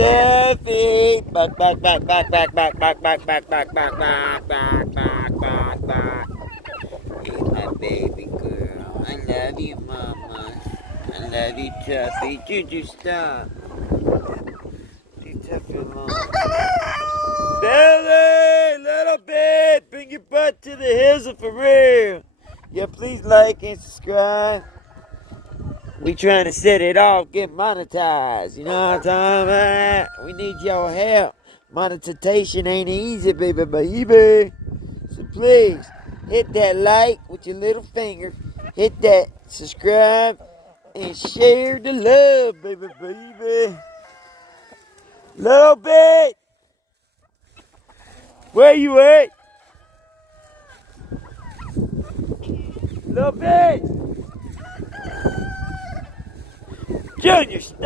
Steffi. Back, back, back, back, back, back, back, back, back, back, back, back, back, back, back, back. Hey, my baby girl. I love you, Mama. I love you, Tuffy. Juju, stop. You Tuffy alone. Billy, little bit. Bring your butt to the hills for real. Yeah, please like and subscribe. We trying to set it off, get monetized. You know what I'm talking about? We need your help. Monetization ain't easy, baby. So please, hit that like with your little finger. Hit that subscribe and share the love, baby. Little bit. Where you at? Little bit. Junior, stop.